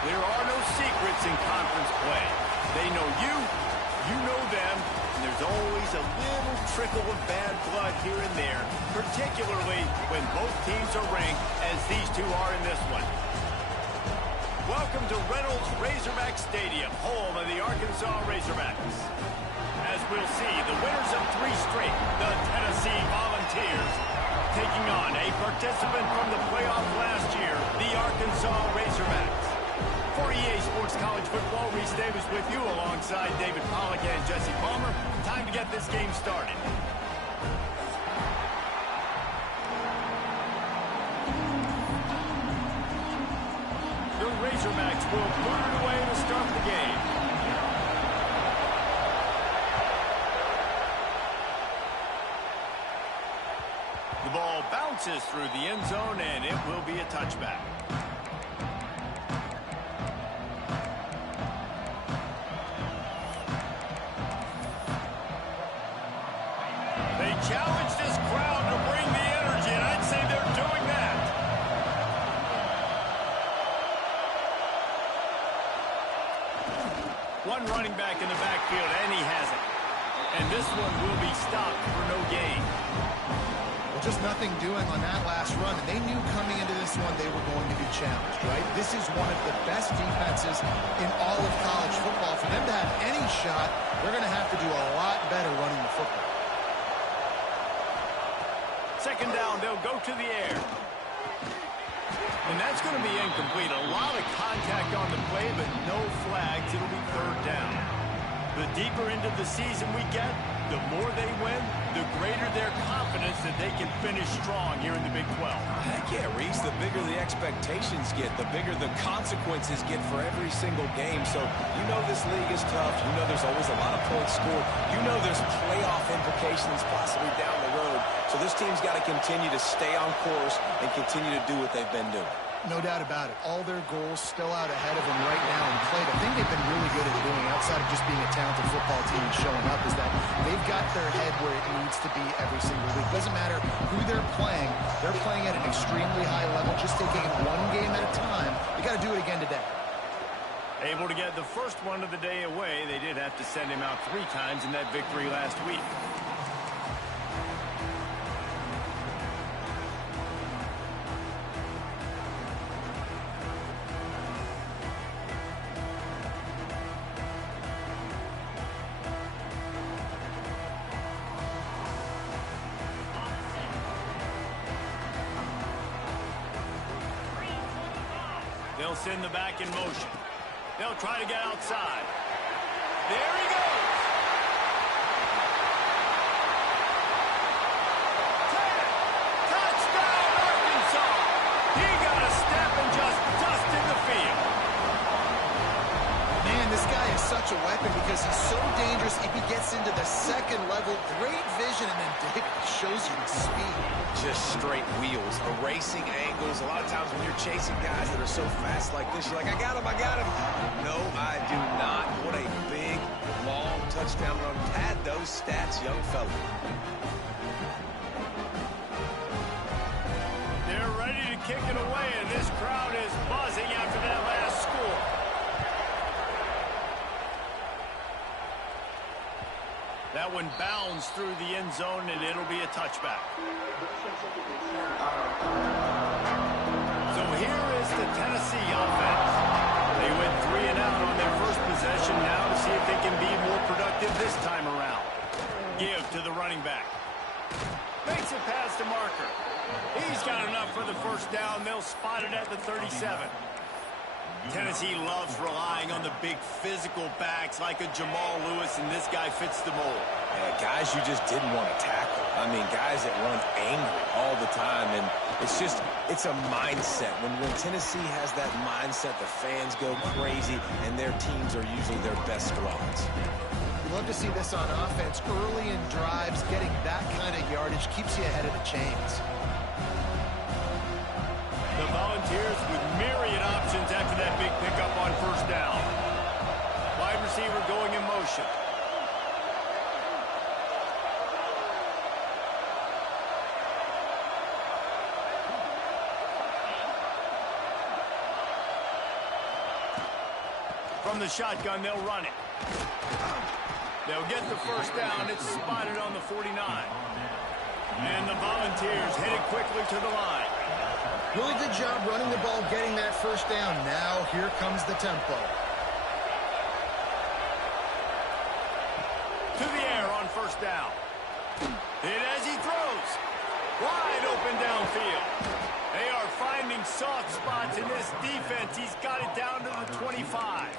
There are no secrets in conference play. They know you, you know them, and there's always a little trickle of bad blood here and there, particularly when both teams are ranked as these two are in this one. Welcome to Reynolds Razorback Stadium, home of the Arkansas Razorbacks. As we'll see, the winners of 3 straight, the Tennessee Volunteers, taking on a participant from the playoff last year, the Arkansas Razorbacks. For EA Sports College Football, Reese Davis with you alongside David Pollack and Jesse Palmer. Time to get this game started. The Razorbacks will put it away to start the game. The ball bounces through the end zone, and it will be a touchback. They challenge this crowd to bring the energy, and I'd say they're doing that. One running back in the backfield, and he has it. And this one will be stopped for no gain. Well, just nothing doing on that last run, and they knew coming into this one they were going to be challenged, right? This is one of the best defenses in all of college football. For them to have any shot, they're going to have to do a lot better running the football. Second down, they'll go to the air. And that's going to be incomplete. A lot of contact on the play, but no flags. It'll be third down. The deeper into the season we get, the more they win, the greater their confidence that they can finish strong here in the Big 12. Heck yeah, Reese. The bigger the expectations get, the bigger the consequences get for every single game. So you know this league is tough. You know there's always a lot of points scored. You know there's playoff implications possibly down the road. So this team's got to continue to stay on course and continue to do what they've been doing. No doubt about it. All their goals still out ahead of them right now in play. The thing they've been really good at doing, outside of just being a talented football team and showing up, is that they've got their head where it needs to be every single week. Doesn't matter who they're playing at an extremely high level, just taking it one game at a time. They got to do it again today. Able to get the first one of the day away. They did have to send him out 3 times in that victory last week. They'll send the back in motion. They'll try to get outside. There he goes. Touchdown, Arkansas. He got a step and just dusted the field. Man, this guy is such a weapon because he's so dangerous if he gets into the second level. Great vision, and then David shows you his speed. Just straight wheels, erasing angles. A lot of times when you're chasing guys that are so fast like this, you're like, I got him, I got him. No, I do not. What a big, long touchdown run. Pad those stats, young fella. They're ready to kick it away, and this crowd is buzzing after that last score. That one bounds through the end zone, and it'll be a touchback. So here is the Tennessee offense. They went 3 and out on their first possession. Now to see if they can be more productive this time around. Give to the running back. Makes it past the marker. He's got enough for the first down. They'll spot it at the 37. Tennessee loves relying on the big physical backs like a Jamal Lewis, and this guy fits the mold. Yeah, guys you just didn't want to tackle. I mean, guys that run angry all the time, and it's a mindset. When Tennessee has that mindset, the fans go crazy, and their teams are usually their best squads. Love to see this on offense. Early in drives, getting that kind of yardage keeps you ahead of the chains. The Volunteers with myriad options after that big pickup on first down. Wide receiver going in motion. From the shotgun, they'll run it. They'll get the first down. It's spotted on the 49. And the Volunteers headed quickly to the line. Really good job running the ball, getting that first down. Now here comes the tempo. To the air on first down. Hit as he throws. Wide open downfield. They are finding soft spots in this defense. He's got it down to the 25.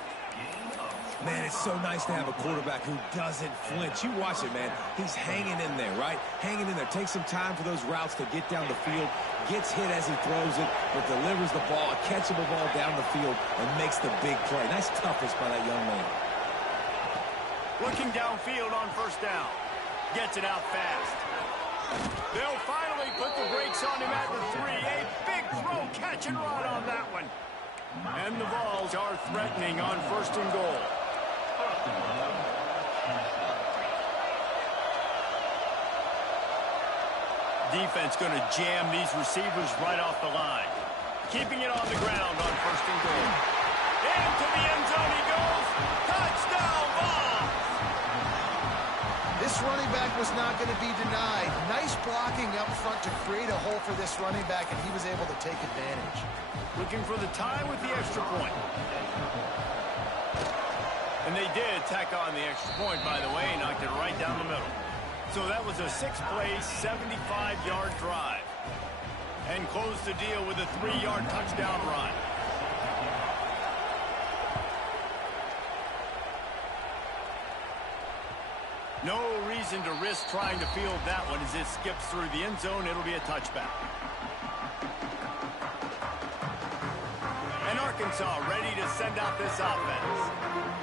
Man, it's so nice to have a quarterback who doesn't flinch. You watch it, man. He's hanging in there, right? Hanging in there. Takes some time for those routes to get down the field. Gets hit as he throws it, but delivers the ball, a catchable ball down the field, and makes the big play. Nice toughness by that young man. Looking downfield on first down. Gets it out fast. They'll finally put the brakes on him at the 3. A big throw, catch and run on that one. And the Vols are threatening on first and goal. Defense going to jam these receivers right off the line. Keeping it on the ground on first and goal. Into the end zone he goes. Touchdown, Vols! This running back was not going to be denied. Nice blocking up front to create a hole for this running back, and he was able to take advantage. Looking for the tie with the extra point. And they did tack on the extra point, by the way, knocked it right down the middle. So that was a 6-play, 75-yard drive. And closed the deal with a 3-yard touchdown run. No reason to risk trying to field that one as it skips through the end zone. It'll be a touchback. And Arkansas ready to send out this offense.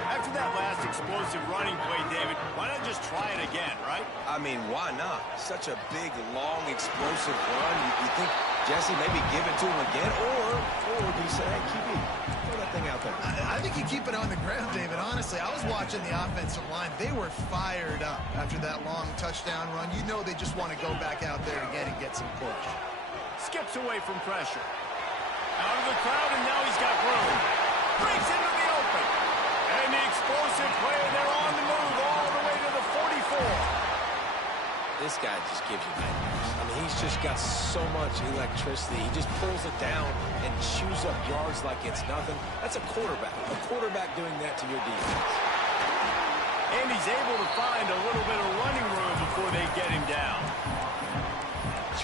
After that last explosive running play, David, why not just try it again, right? I mean, why not? Such a big, long, explosive run. You think, Jesse, maybe give it to him again? Or do you say, hey, QB, throw that thing out there? I think you keep it on the ground, David. Honestly, I was watching the offensive line. They were fired up after that long touchdown run. You know they just want to go back out there again and get some push. Skips away from pressure. Out of the crowd, and now he's got room. Breaks into the open. And the explosive player, they're on the move all the way to the 44. This guy just gives you nightmares. I mean, he's just got so much electricity. He just pulls it down and chews up yards like it's nothing. That's a quarterback. A quarterback doing that to your defense. And he's able to find a little bit of running room before they get him down.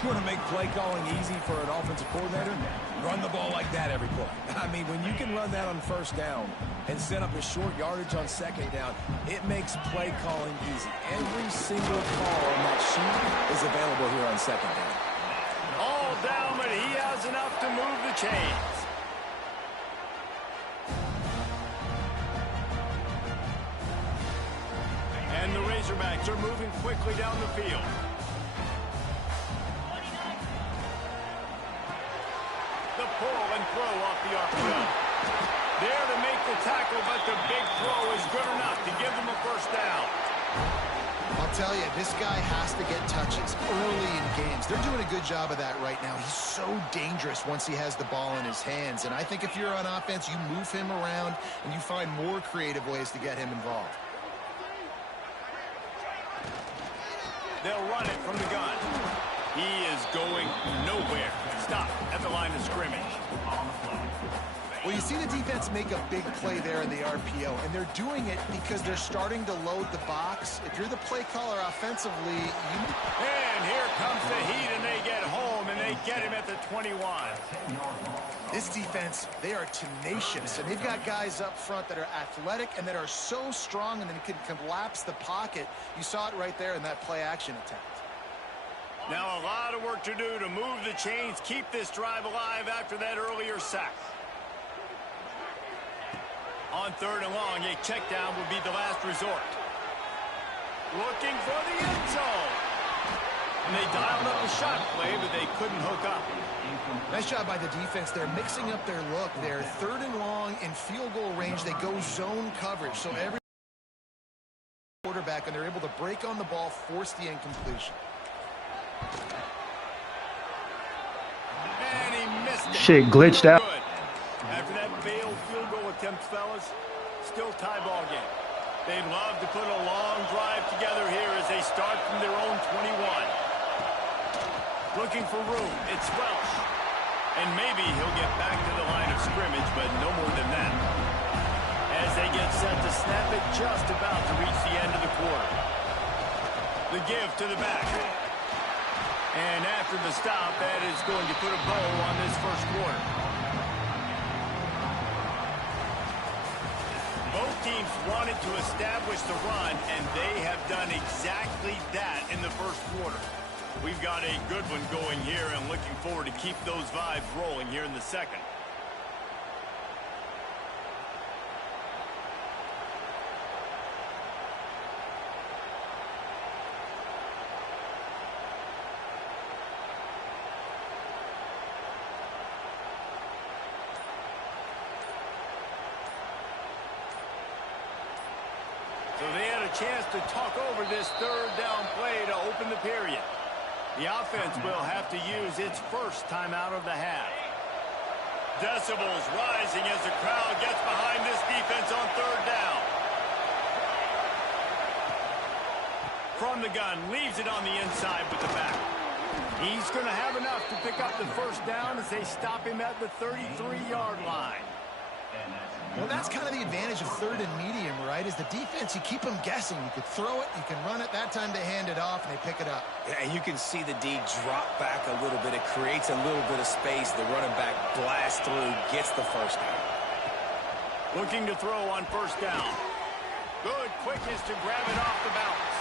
You want to make play calling easy for an offensive coordinator? Run the ball like that every play. I mean, when you can run that on first down and set up a short yardage on second down, it makes play calling easy. Every single call on that sheet is available here on second down. All down, but he has enough to move the chains. And the Razorbacks are moving quickly down the field. The pull and throw off the RPO. There to make the tackle, but the big throw is good enough to give them a first down. I'll tell you, this guy has to get touches early in games. They're doing a good job of that right now. He's so dangerous once he has the ball in his hands. And I think if you're on offense, you move him around and you find more creative ways to get him involved. They'll run it from the gun. He is going nowhere. Stop at the line of scrimmage. Well, you see the defense make a big play there in the RPO, and they're doing it because they're starting to load the box. If you're the play caller offensively, And here comes the heat, and they get home, and they get him at the 21. This defense, they are tenacious, and they've got guys up front that are athletic and that are so strong and then can collapse the pocket. You saw it right there in that play-action attempt. Now a lot of work to do to move the chains, keep this drive alive after that earlier sack. On third and long, a check down would be the last resort. Looking for the end zone. And they dialed up a shot play, but they couldn't hook up. Nice job by the defense. They're mixing up their look. They're third and long in field goal range. They go zone coverage. So every quarterback, and they're able to break on the ball, force the incompletion. And he missed it. Shit glitched out. After that failed field goal attempt, fellas, still for room. It's Welsh. And maybe he'll get back to the line of scrimmage, but no more than that. As they get set to snap it, just about to reach the end of the quarter. The give to the back. And after the stop, that is going to put a bow on this first quarter. Both teams wanted to establish the run, and they have done exactly that in the first quarter. We've got a good one going here, and looking forward to keep those vibes rolling here in the second. So they had a chance to talk over this third down play to open the period. The offense will have to use its first timeout of the half. Decibels rising as the crowd gets behind this defense on third down. From the gun, leaves it on the inside with the back. He's going to have enough to pick up the first down as they stop him at the 33-yard line. Well, that's kind of the advantage of third and medium, right? Is the defense, you keep them guessing. You could throw it, you can run it. That time they hand it off, and they pick it up. Yeah, and you can see the D drop back a little bit. It creates a little bit of space. The running back blasts through, gets the first down. Looking to throw on first down. Good quickness to grab it off the bounce.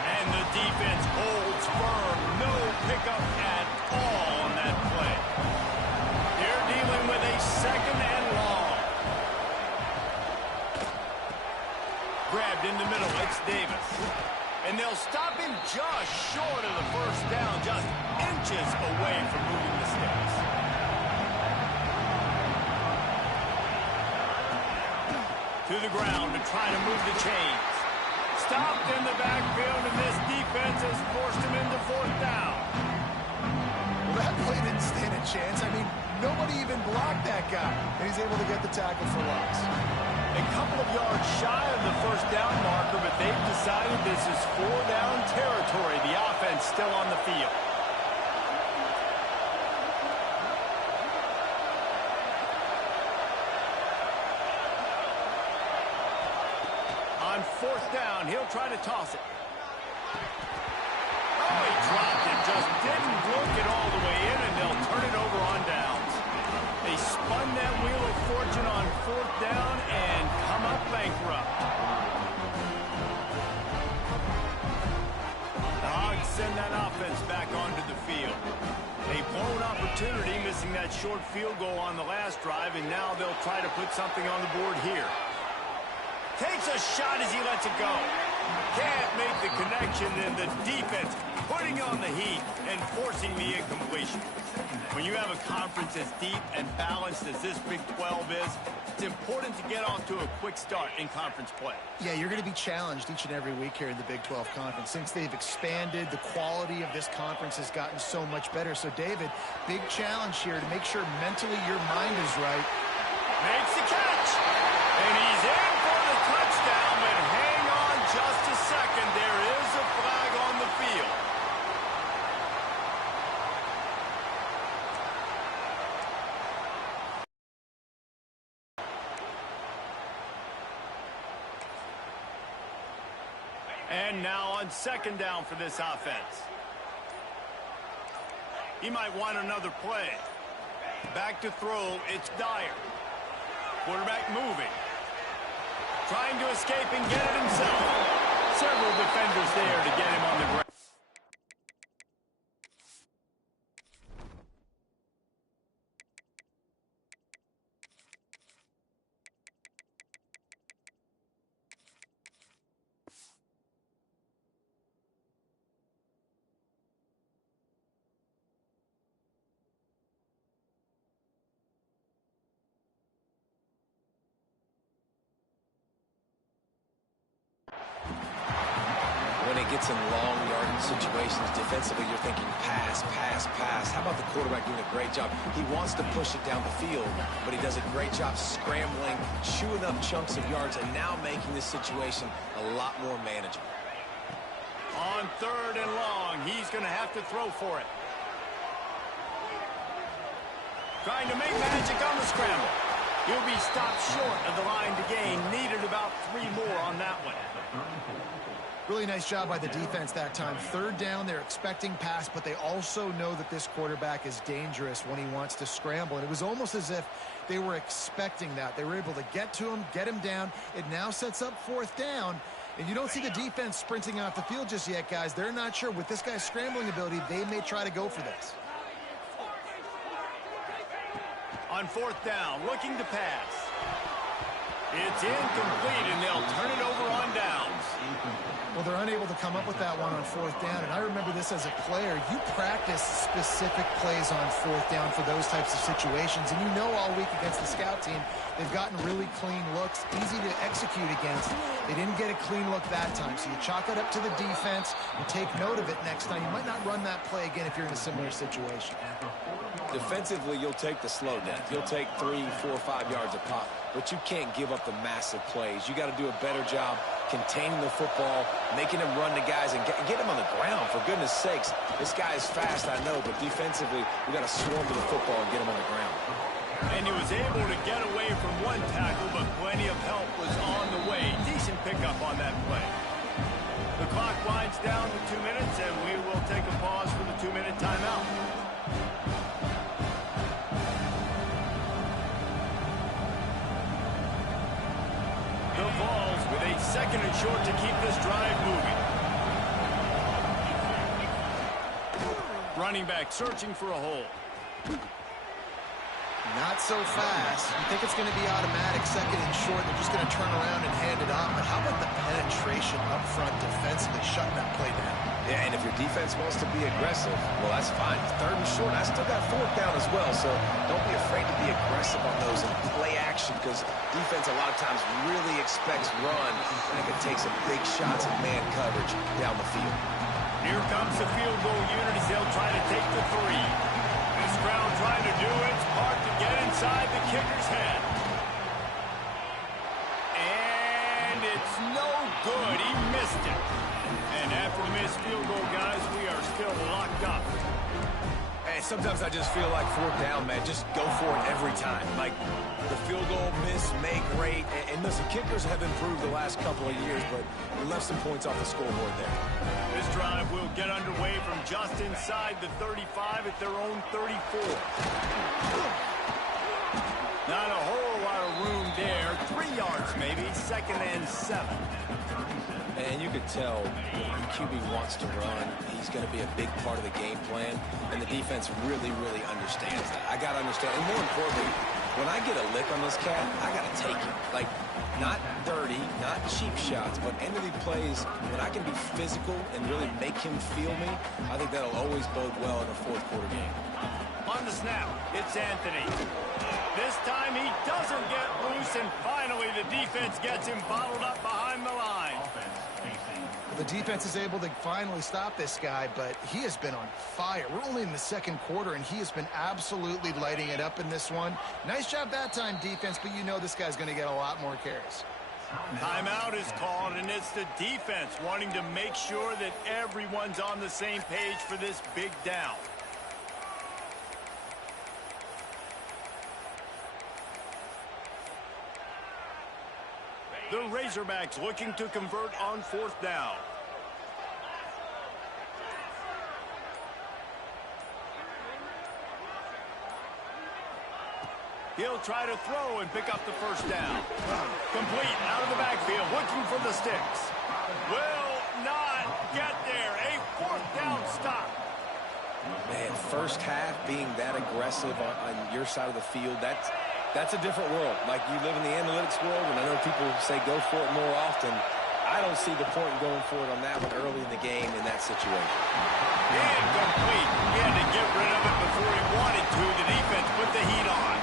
And the defense holds firm. No pickup at all on that play. They're dealing with a second and long. Grabbed in the middle, it's Davis. And they'll stop him just short of the first down, just inches away from moving the sticks. To the ground to try to move the chains. Stopped in the backfield, and this defense has forced him into fourth down. Well, that play didn't stand a chance. I mean, nobody even blocked that guy, and he's able to get the tackle for loss. A couple of yards shy of the first down marker, but they've decided this is four-down territory. The offense still on the field. On fourth down, he'll try to toss it. Oh, he dropped it. Just didn't work it all the way in, and they'll turn it over on downs. They spun that wheel of fortune on fourth down and come up bankrupt. The Hogs send that offense back onto the field. A blown opportunity, missing that short field goal on the last drive, and now they'll try to put something on the board here. Takes a shot as he lets it go. Can't make the connection, and the defense putting on the heat and forcing the incompletion. When you have a conference as deep and balanced as this Big 12 is, it's important to get off to a quick start in conference play. Yeah, you're going to be challenged each and every week here in the Big 12 Conference. Since they've expanded, the quality of this conference has gotten so much better. So, David, big challenge here to make sure mentally your mind is right. Makes the catch. And he's in for the touchdown, but hang on just a second. There is a flag on the field. And now on second down for this offense. He might want another play. Back to throw, it's Dyer. Quarterback moving. Trying to escape and get it himself. Several defenders there to get him on the ground. When it gets in long yardage situations, defensively, you're thinking pass, pass, pass. How about the quarterback doing a great job? He wants to push it down the field, but he does a great job scrambling, chewing up chunks of yards, and now making this situation a lot more manageable. On third and long, he's going to have to throw for it. Trying to make magic on the scramble. He'll be stopped short of the line to gain. Needed about 3 more on that one. Really nice job by the defense that time. Third down, they're expecting pass, but they also know that this quarterback is dangerous when he wants to scramble. And it was almost as if they were expecting that. They were able to get to him, get him down. It now sets up 4th down. And you don't see the defense sprinting off the field just yet, guys. They're not sure. With this guy's scrambling ability, they may try to go for this. On 4th down, looking to pass. It's incomplete, and they'll turn it over on downs. Well, they're unable to come up with that one on 4th down, and I remember this as a player. You practice specific plays on 4th down for those types of situations, and you know all week against the scout team, they've gotten really clean looks, easy to execute against. They didn't get a clean look that time, so you chalk it up to the defense and take note of it next time. You might not run that play again if you're in a similar situation. Defensively, you'll take the slow down. You'll take 3, 4, 5 yards a pop, but you can't give up the massive plays. You got to do a better job containing the football, making him run to guys, and get him on the ground. For goodness sakes, this guy is fast, I know, but defensively, we got to swarm to the football and get him on the ground. And he was able to get away from one tackle, but plenty of help was on the way. Decent pickup on that play. The clock winds down to 2 minutes, and we will take a pause for the 2-minute timeout. The Vols with a 2nd and short to keep this drive moving. Running back searching for a hole. Not so fast. You think it's going to be automatic 2nd and short. They're just going to turn around and hand it off. But how about the penetration up front defensively, shutting that play down? Yeah, and if your defense wants to be aggressive, well, that's fine. 3rd and short, I still got 4th down as well, so don't be afraid to be aggressive on those and play action, because defense a lot of times really expects run, and it can take some big shots in man coverage down the field. Here comes the field goal unit as they'll try to take the 3. This crowd trying to do its part to get inside the kicker's head. And it's no good. He missed it. And after the missed field goal, guys, we are still locked up. Hey, sometimes I just feel like 4th down, man. Just go for it every time. Like the field goal miss, make rate. And listen, kickers have improved the last couple of years, but we left some points off the scoreboard there. This drive will get underway from just inside the 35 at their own 34. Not a whole lot of room there. 3 yards maybe. 2nd and 7. And you could tell the QB wants to run. He's going to be a big part of the game plan, and the defense really, really understands that. I got to understand, and more importantly, when I get a lick on this cat, I got to take it. Like, not dirty, not cheap shots, but end of the plays, when I can be physical and really make him feel me, I think that'll always bode well in a 4th quarter game. On the snap, it's Anthony. This time he doesn't get loose, and finally the defense gets him bottled up behind the line. The defense is able to finally stop this guy, but he has been on fire. We're only in the 2nd quarter, and he has been absolutely lighting it up in this one. Nice job that time, defense, but you know this guy's going to get a lot more carries. Timeout is called, and it's the defense wanting to make sure that everyone's on the same page for this big down. The Razorbacks looking to convert on 4th down. He'll try to throw and pick up the 1st down. Complete out of the backfield, looking for the sticks. Will not get there. A 4th down stop. Man, first half being that aggressive on your side of the field, that's a different world. Like, you live in the analytics world, and I know people say go for it more often. I don't see the point in going for it on that one early in the game in that situation. Incomplete. He had to get rid of it before he wanted to. The defense put the heat on.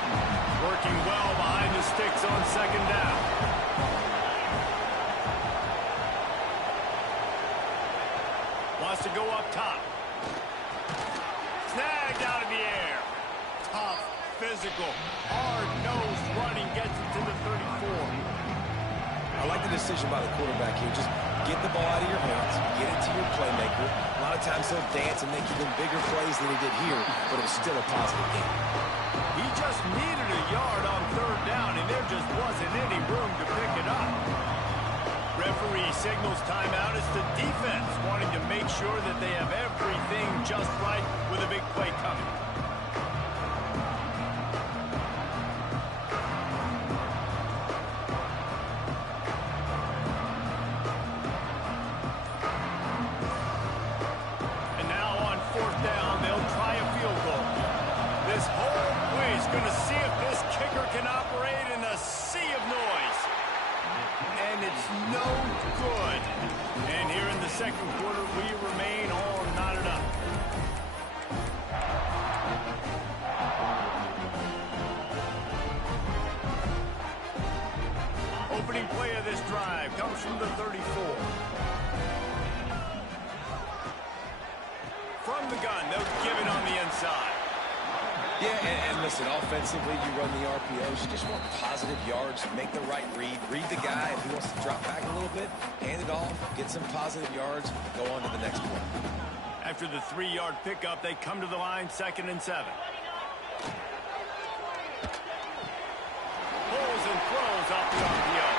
Working well behind the sticks on 2nd down. Wants to go up top. Snagged out of the air. Tough, physical, hard-nosed running gets it to the 34. I like the decision by the quarterback here. Just get the ball out of your hands, get it to your playmaker. A lot of times he'll dance and make even bigger plays than he did here, but it was still a positive game. He just needed a yard on third down, and there just wasn't any room to pick it up. Referee signals timeout as the defense wanting to make sure that they have everything just right with a big play coming. And now on fourth down, they'll try a field goal. This whole play is going to see if this kicker can operate in a sea of noise. And it's no good. And here in the second quarter, we remain all knotted up. Opening play of this drive comes from the 34. From the gun, they'll give it on the inside. Yeah, and listen, offensively, you run the RPOs. You just want positive yards, make the right read the guy. If he wants to drop back a little bit, hand it off, get some positive yards, go on to the next play. After the 3-yard pickup, they come to the line, 2nd and 7. Pulls and throws off the RPO.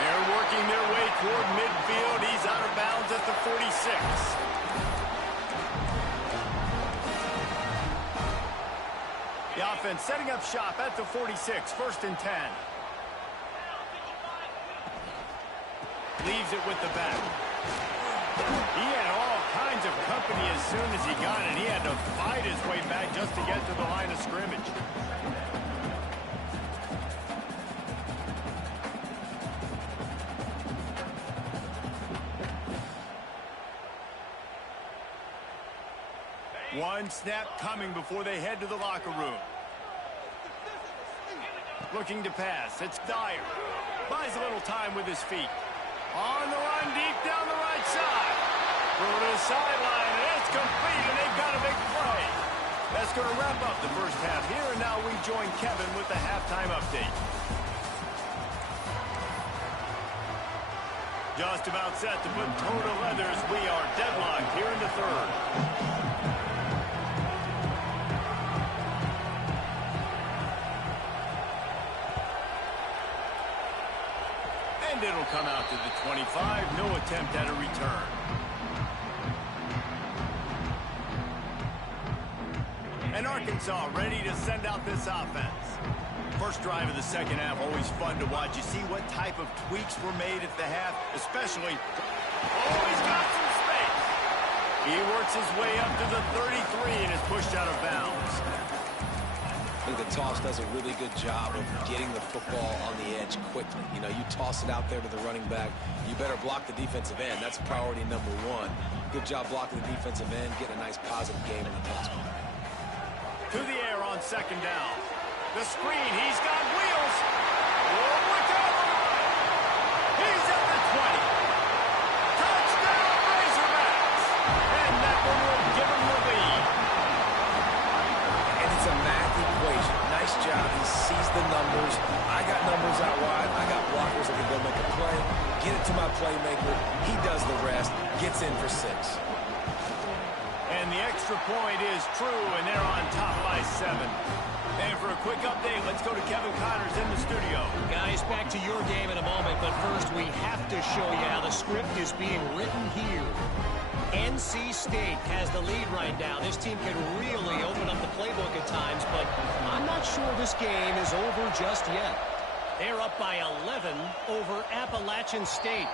They're working their way toward midfield. He's out of bounds at the 46. The offense setting up shop at the 46, 1st and 10. Leaves it with the back. He had all kinds of company as soon as he got it. He had to fight his way back just to get to the line of scrimmage. One snap coming before they head to the locker room. Looking to pass. It's Dyer. Buys a little time with his feet. On the run deep down the right side. Throw to the sideline, and it's complete, and they've got a big play. That's going to wrap up the first half here, and now we join Kevin with the halftime update. Just about set to put toe to leathers. We are deadlocked here in the third. And it'll come out to the 25. No attempt at a return. And Arkansas ready to send out this offense. First drive of the second half, always fun to watch. You see what type of tweaks were made at the half, especially. Oh, he's got some space. He works his way up to the 33 and is pushed out of bounds. I think the toss does a really good job of getting the football on the edge quickly. You know, you toss it out there to the running back, you better block the defensive end. That's priority number one. Good job blocking the defensive end, getting a nice positive game in the touchdown. To the air on second down. The screen, he's got wheels. Oh, look out! He's at the 20. Touchdown, Razorbacks! And that one will give him the lead. And it's a math equation. Nice job. He sees the numbers. I got numbers out wide. I got blockers that can go make a play. Get it to my playmaker. He does the rest. Gets in for 6. And the extra point is true, and they're on top by 7. And for a quick update, let's go to Kevin Connors in the studio. Guys, back to your game in a moment, but first we have to show you how the script is being written here. NC State has the lead right now. This team can really open up the playbook at times, but I'm not sure this game is over just yet. They're up by 11 over Appalachian State.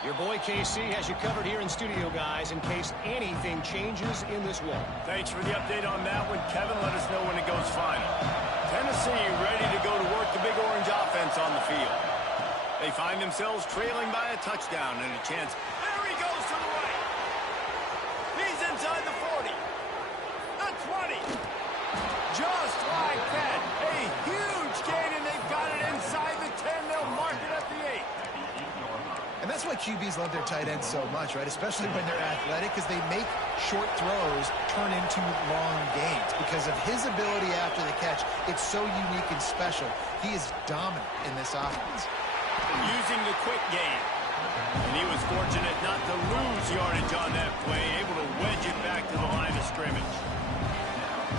Your boy KC has you covered here in studio, guys, in case anything changes in this one. Thanks for the update on that one, Kevin. Let us know when it goes final. Tennessee ready to go to work the Big Orange offense on the field. They find themselves trailing by a touchdown and a chance. There he goes to the right. He's inside the 40. The 20. Just like that. A huge gain, and they've got it inside the 10. They'll mark it at the 8. And that's why QBs love their tight ends so much, right? Especially when they're athletic, because they make short throws turn into long gains. Because of his ability after the catch, it's so unique and special. He is dominant in this offense. Using the quick game. And he was fortunate not to lose yardage on that play, able to wedge it back to the line of scrimmage.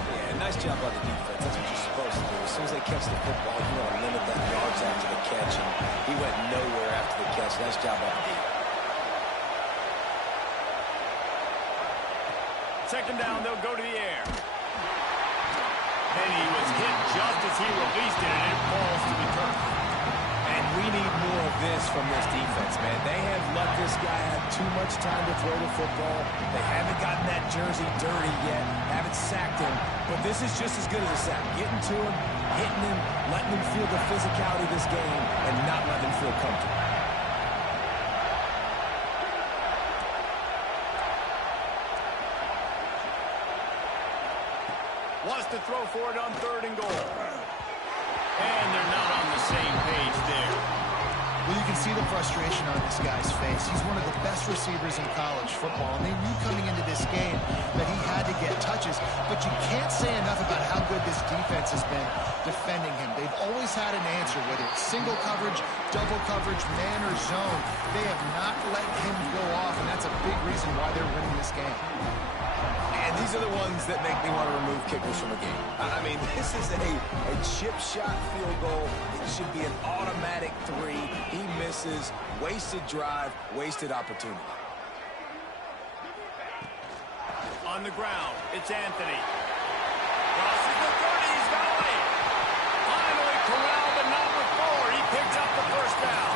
Yeah, nice job by the defense. That's what you're supposed to do. As soon as to catch the football, you want to limit that yards after the catch, and he went nowhere after the catch. Nice job by the D. Second down, they'll go to the air. And he was hit just as he released it, and it falls to the turf. And we need more of this from this defense, man. They have let this guy have too much time to throw the football. They haven't gotten that jersey dirty yet, haven't sacked him. But this is just as good as a sack. Getting to him, hitting him, letting him feel the physicality of this game, and not letting him feel comfortable. Wants to throw for it on 3rd and goal. And they're not on the same page there. Well, you can see the frustration on this guy's face. He's one of the best receivers in college football, and they knew coming into this game that he had to get touches, but you can't say enough about how good this defense has been defending him. They've always had an answer, whether it's single coverage, double coverage, man or zone. They have not let him go off, and that's a big reason why they're winning this game. And these are the ones that make me want to remove kickers from a game. I mean, this is a chip shot field goal. It should be an automatic 3. He misses. Wasted drive, wasted opportunity. On the ground, it's Anthony. Crosses the 30, he's got away. Finally corralled, but not before. He picks up the first down.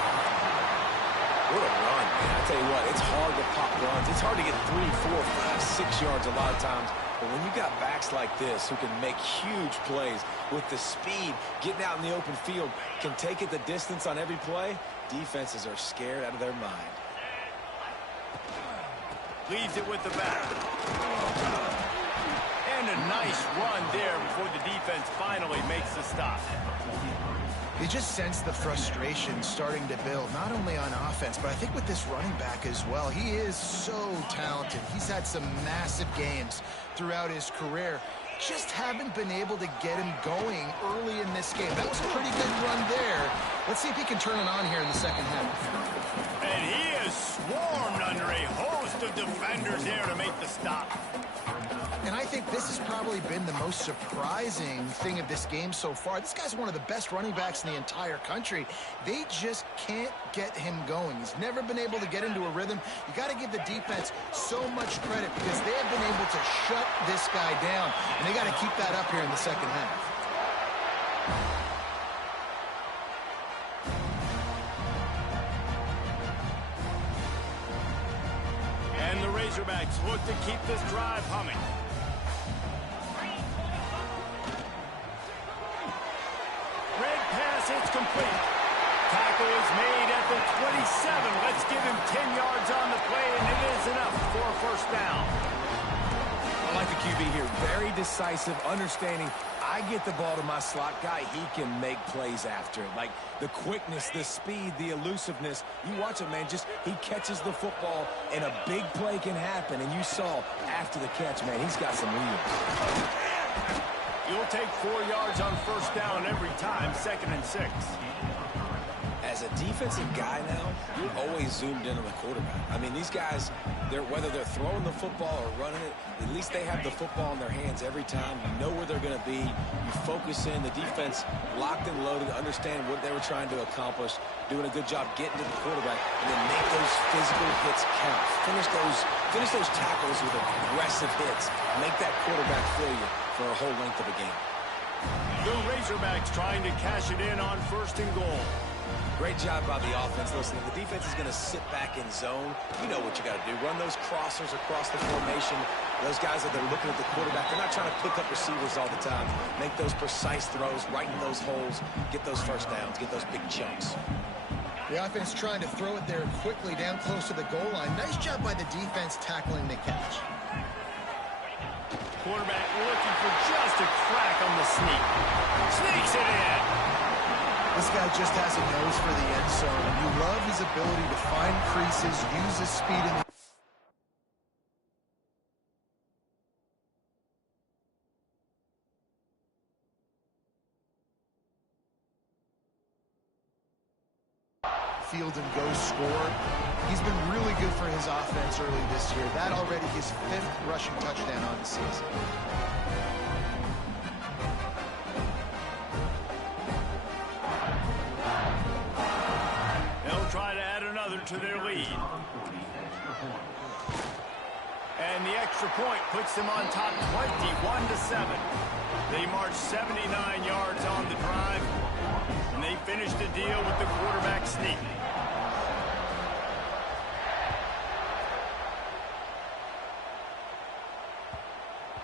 What a run, man. I tell you what, it's hard to pop runs. It's hard to get 3, 4, 5, 6 yards a lot of times. But when you got backs like this who can make huge plays with the speed, getting out in the open field, can take it the distance on every play, defenses are scared out of their mind. Leaves it with the back. And a nice run there before the defense finally makes the stop. You just sense the frustration starting to build, not only on offense, but I think with this running back as well. He is so talented. He's had some massive games throughout his career. Just haven't been able to get him going early in this game. That was a pretty good run there. Let's see if he can turn it on here in the second half. And he is swarmed under a host of defenders there to make the stop. And I think this has probably been the most surprising thing of this game so far. This guy's one of the best running backs in the entire country. They just can't get him going. He's never been able to get into a rhythm. You got to give the defense so much credit because they have been able to shut this guy down. And they got to keep that up here in the second half. And the Razorbacks look to keep this drive humming. Red pass, it's complete. Tackle is made at the 27. Let's give him 10 yards on the play, and it is enough for a first down. I like the QB here. Very decisive, understanding. I get the ball to my slot guy, he can make plays after it. Like the quickness, the speed, the elusiveness. You watch him, man, just he catches the football and a big play can happen. And you saw after the catch, man, he's got some wheels. You'll take 4 yards on first down every time, 2nd and 6. As a defensive guy now, you're always zoomed in on the quarterback. I mean, these guys, whether they're throwing the football or running it, at least they have the football in their hands every time. You know where they're going to be. You focus in. The defense locked and loaded, understand what they were trying to accomplish, doing a good job getting to the quarterback, and then make those physical hits count. Finish those tackles with aggressive hits. Make that quarterback feel you for a whole length of a game. The Razorbacks trying to cash it in on 1st and goal. Great job by the offense. Listen, if the defense is going to sit back in zone, you know what you got to do. Run those crossers across the formation. Those guys that they're looking at the quarterback, they're not trying to pick up receivers all the time. Make those precise throws, right in those holes, get those first downs, get those big chunks. The offense trying to throw it there quickly down close to the goal line. Nice job by the defense tackling the catch. Quarterback looking for just a crack on the sneak. Sneaks it in. This guy just has a nose for the end zone, and you love his ability to find creases, use his speed in the field and go score. He's been really good for his offense early this year. That already his 5th rushing touchdown on the season. to their lead. And the extra point puts them on top 21-7. They marched 79 yards on the drive, and they finished the deal with the quarterback sneak.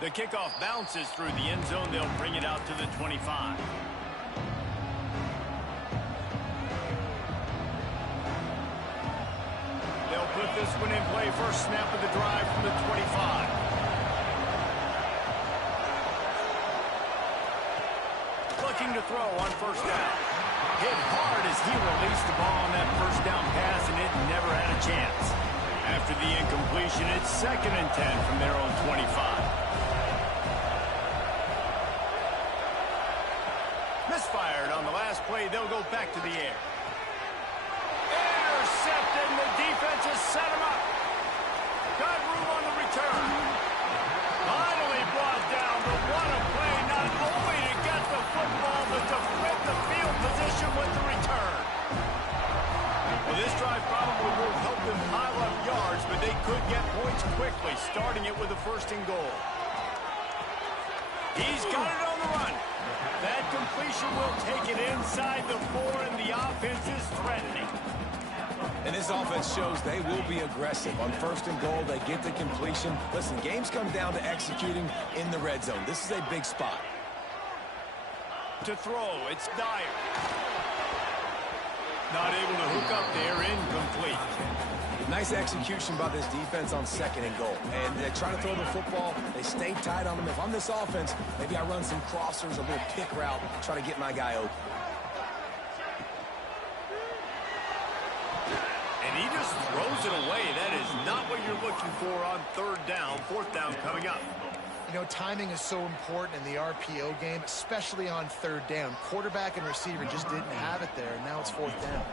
The kickoff bounces through the end zone. They'll bring it out to the 25. They'll put this one in play. First snap of the drive from the 25. Looking to throw on first down. Hit hard as he released the ball on that first down pass, and it never had a chance. After the incompletion, it's 2nd and 10 from their own 25. Misfired on the last play. They'll go back to the air. Intercepted, and the defense has set him up. Got room on the return. Finally brought down, but what a play, not only to get the football, but to flip the field position with the return. Well, this drive probably will help them pile up yards, but they could get points quickly, starting it with a 1st and goal. He's got it on the run. That completion will take it inside the 4, and the offense is threatening. And this offense shows they will be aggressive. On 1st and goal, they get the completion. Listen, games come down to executing in the red zone. This is a big spot. To throw, it's Dyer. Not able to hook up there, incomplete. Nice execution by this defense on 2nd and goal. And they try to throw the football. They stay tight on them. If I'm this offense, maybe I run some crossers, a little pick route, try to get my guy open. And he just throws it away. That is not what you're looking for on 3rd down. 4th down coming up. You know, timing is so important in the RPO game, especially on 3rd down. Quarterback and receiver just didn't have it there, and now it's 4th down.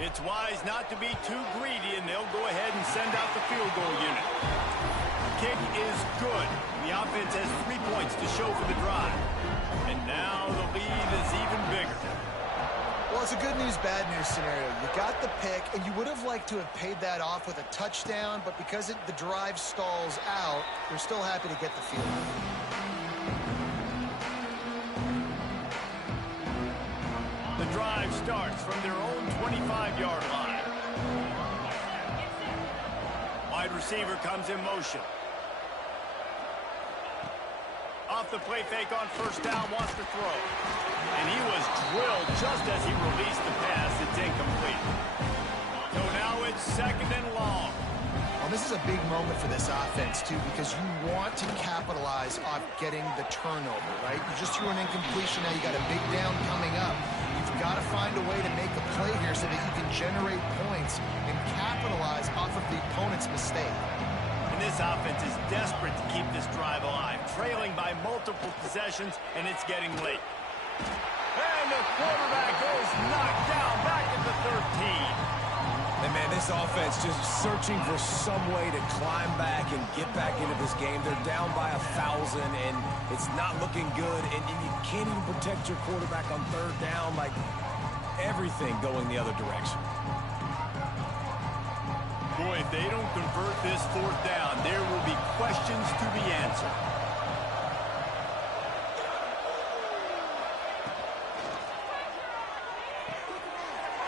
It's wise not to be too greedy, and they'll go ahead and send out the field goal unit. Kick is good. The offense has 3 points to show for the drive. And now the lead is even bigger. Well, it's a good news, bad news scenario. You got the pick, and you would have liked to have paid that off with a touchdown, but because the drive stalls out, you're still happy to get the field goal. The drive starts from their own 25-yard line. Wide receiver comes in motion. Off the play fake on 1st down, wants to throw. And he was drilled just as he released the pass. It's incomplete. So now it's 2nd and long. Well, this is a big moment for this offense, too, because you want to capitalize off getting the turnover, right? You just threw an incompletion. Now you got a big down coming up. You've got to find a way to make a play here so that you can generate points and capitalize off of the opponent's mistake. And this offense is desperate to keep this drive alive, trailing by multiple possessions, and it's getting late. And the quarterback goes knocked down back at the 13. And, man, this offense just searching for some way to climb back and get back into this game. They're down by 1,000, and it's not looking good. And you can't even protect your quarterback on 3rd down. Like, everything going the other direction. Boy, if they don't convert this 4th down, there will be questions to be answered.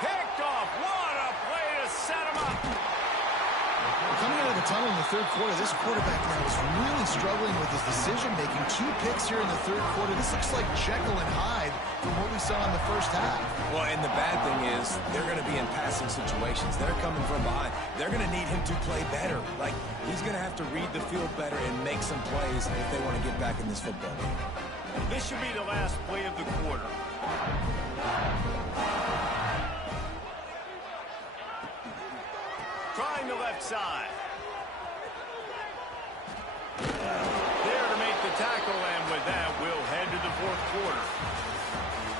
Picked off. What a play to set him up. Coming out of the tunnel in the 3rd quarter, this quarterback now is really struggling with his decision-making. 2 picks here in the 3rd quarter. This looks like Jekyll and Hyde from what we saw in the 1st half. Well, and the bad thing is they're going to be in passing situations. They're coming from behind. They're going to need him to play better. Like, he's going to have to read the field better and make some plays if they want to get back in this football game. This should be the last play of the quarter. Trying the left side. There to make the tackle, and with that, we'll head to the 4th quarter.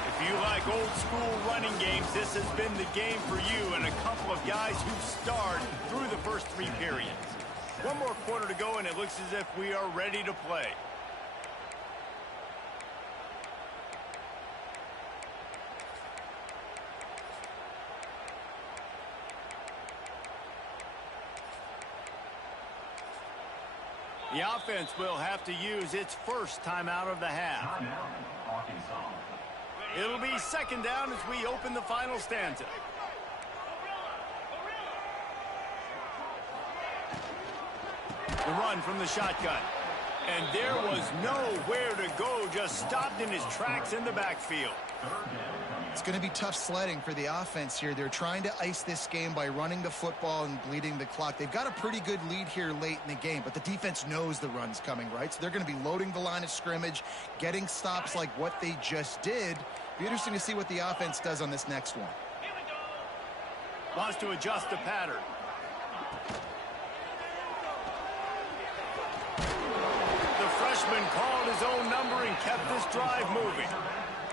If you like old-school running games, this has been the game for you and a couple of guys who've starred through the first 3 periods. One more quarter to go, and it looks as if we are ready to play. The offense will have to use its first timeout of the half. It'll be second down as we open the final stanza. The run from the shotgun. And there was nowhere to go, just stopped in his tracks in the backfield. It's going to be tough sledding for the offense here. They're trying to ice this game by running the football and bleeding the clock. They've got a pretty good lead here late in the game, but the defense knows the run's coming, right? So they're going to be loading the line of scrimmage, getting stops like what they just did. Be interesting to see what the offense does on this next one. Wants to adjust the pattern. The freshman called his own number and kept this drive moving.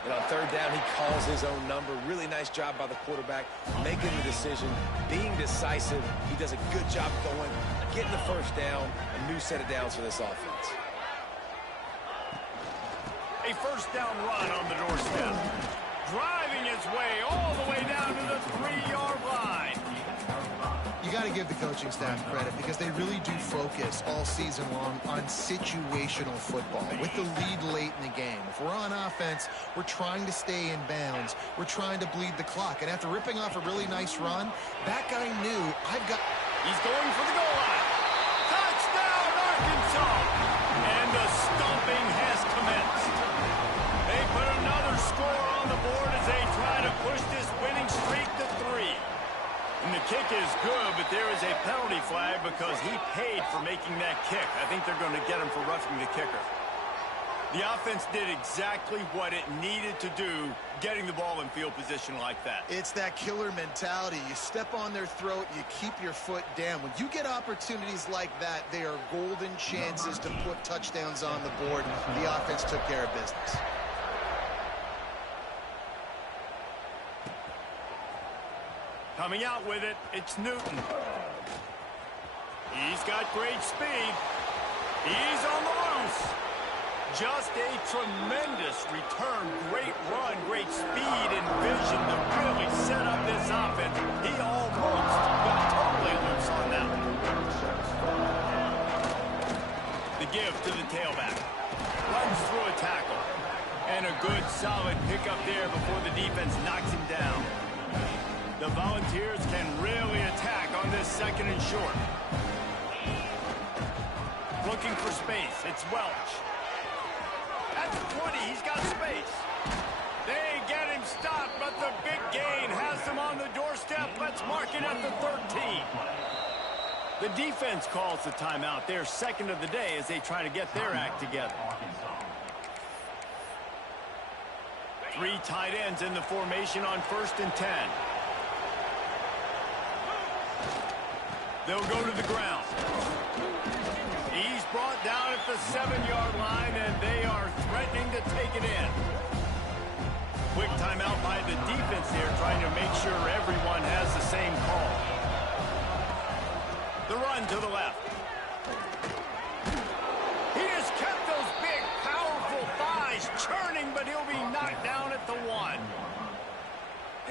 And on third down, he calls his own number. Really nice job by the quarterback, making the decision, being decisive. He does a good job going, getting the first down, a new set of downs for this offense. A first down run on the doorstep. Driving its way all the way down to the 3-yard line. You got to give the coaching staff credit because they really do focus all season long on situational football with the lead late in the game. If we're on offense, we're trying to stay in bounds. We're trying to bleed the clock. And after ripping off a really nice run, that guy knew He's going for the goal line. Touchdown, Arkansas! And the stomping has commenced. They put another score on the board as they try to push this winning streak to 3. And the kick is good, but there is a penalty flag because he paid for making that kick. I think they're going to get him for roughing the kicker. The offense did exactly what it needed to do, getting the ball in field position like that. It's that killer mentality. You step on their throat, you keep your foot down. When you get opportunities like that, they are golden chances to put touchdowns on the board. The offense took care of business. Coming out with it, it's Newton. He's got great speed. He's on the loose. Just a tremendous return. Great run, great speed and vision to really set up this offense. He almost got totally loose on that one. The give to the tailback. Runs through a tackle. And a good solid pickup there before the defense knocks him down. The Volunteers can really attack on this second and short. Looking for space. It's Welch. At the 20, he's got space. They get him stopped, but the big gain has him on the doorstep. Let's mark it at the 13. The defense calls the timeout. Their second of the day as they try to get their act together. 3 tight ends in the formation on 1st and 10. They'll go to the ground. He's brought down at the 7-yard line, and they are threatening to take it in. Quick timeout by the defense there, trying to make sure everyone has the same call. The run to the left. He has kept those big, powerful thighs churning, but he'll be knocked down at the 1.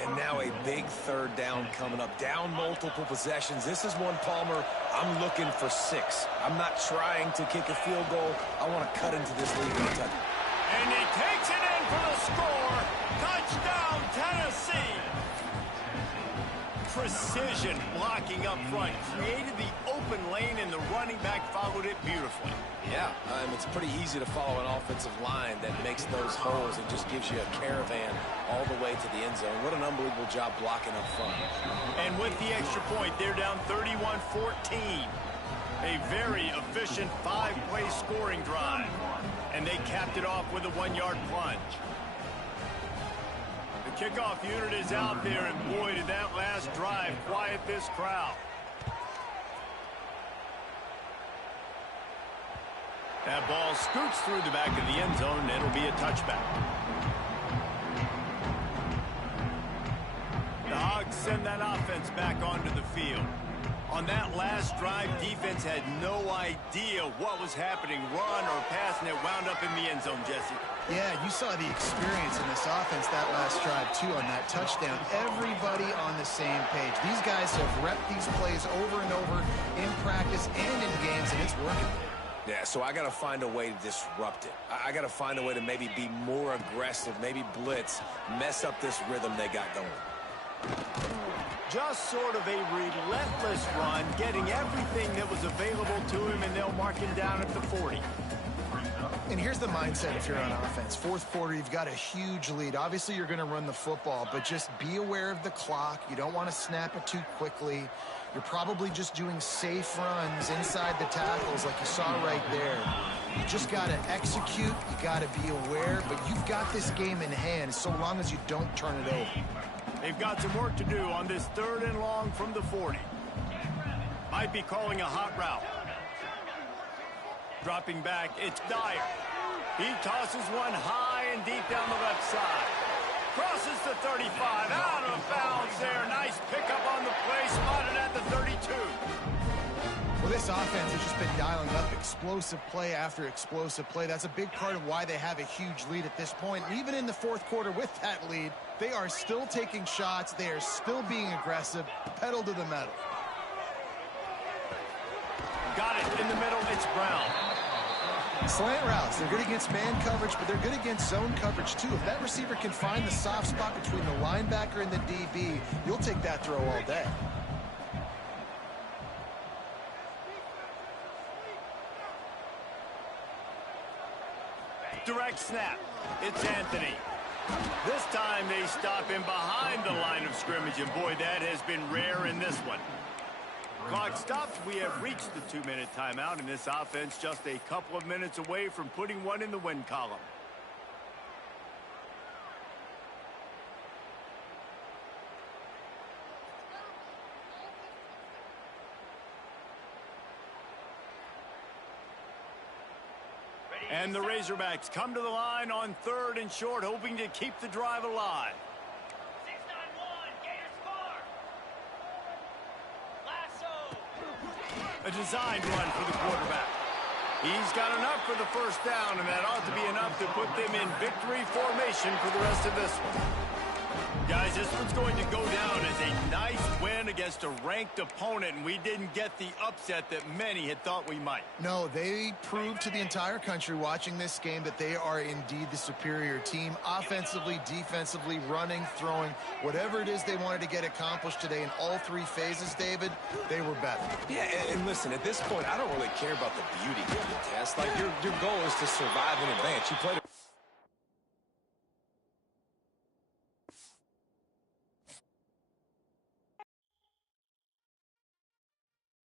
And now a big third down coming up. Down multiple possessions. This is one, Palmer, I'm looking for 6. I'm not trying to kick a field goal. I want to cut into this lead. And he takes it in for the score. Touchdown, Tennessee. Precision blocking up front. Created the open lane, and the running back followed it beautifully. Yeah, it's pretty easy to follow an offensive line that makes those holes and just gives you a caravan all the way to the end zone. What an unbelievable job blocking up front. And with the extra point, they're down 31-14. A very efficient 5-play scoring drive. And they capped it off with a 1-yard plunge. The kickoff unit is out there, and boy, did that last drive quiet this crowd. That ball scoots through the back of the end zone, and it'll be a touchback. The Hogs send that offense back onto the field. On that last drive, defense had no idea what was happening, run or pass, and it wound up in the end zone, Jesse. Yeah, you saw the experience in this offense that last drive, too, on that touchdown. Everybody on the same page. These guys have repped these plays over and over in practice and in games, and it's working. Yeah, so I got to find a way to disrupt it. I got to find a way to maybe be more aggressive, maybe blitz, mess up this rhythm they got going. Just sort of a relentless run, getting everything that was available to him, and they'll mark him down at the 40. And here's the mindset if you're on offense. Fourth quarter, you've got a huge lead. Obviously, you're going to run the football, but just be aware of the clock. You don't want to snap it too quickly. You're probably just doing safe runs inside the tackles like you saw right there. You just got to execute. You got to be aware, but you've got this game in hand so long as you don't turn it over. They've got some work to do on this 3rd and long from the 40. Might be calling a hot route. Dropping back, it's Dyer. He tosses one high and deep down the left side. Crosses the 35, out of bounds there. Nice pickup on the play, spotted at the 32. Well, this offense has just been dialing up explosive play after explosive play. That's a big part of why they have a huge lead at this point. And even in the 4th quarter with that lead, they are still taking shots. They are still being aggressive, pedal to the metal. Got it in the middle, it's Brown. Slant routes, they're good against man coverage, but they're good against zone coverage too. If that receiver can find the soft spot between the linebacker and the DB, you'll take that throw all day. Direct snap, it's Anthony. This time they stop him behind the line of scrimmage, and boy, that has been rare in this one. Clock stops. We have reached the 2-minute timeout, and this offense just a couple of minutes away from putting one in the win column. And the Razorbacks come to the line on 3rd and short, hoping to keep the drive alive. A designed run for the quarterback. He's got enough for the first down, and that ought to be enough to put them in victory formation for the rest of this one. Guys, this one's going to go down as a nice win against a ranked opponent, and we didn't get the upset that many had thought we might. No, they proved to the entire country watching this game that they are indeed the superior team. Offensively, defensively, running, throwing, whatever it is they wanted to get accomplished today in all 3 phases, David, they were better. Yeah, and listen, at this point, I don't really care about the beauty of the test. Like, your goal is to survive in advance. You played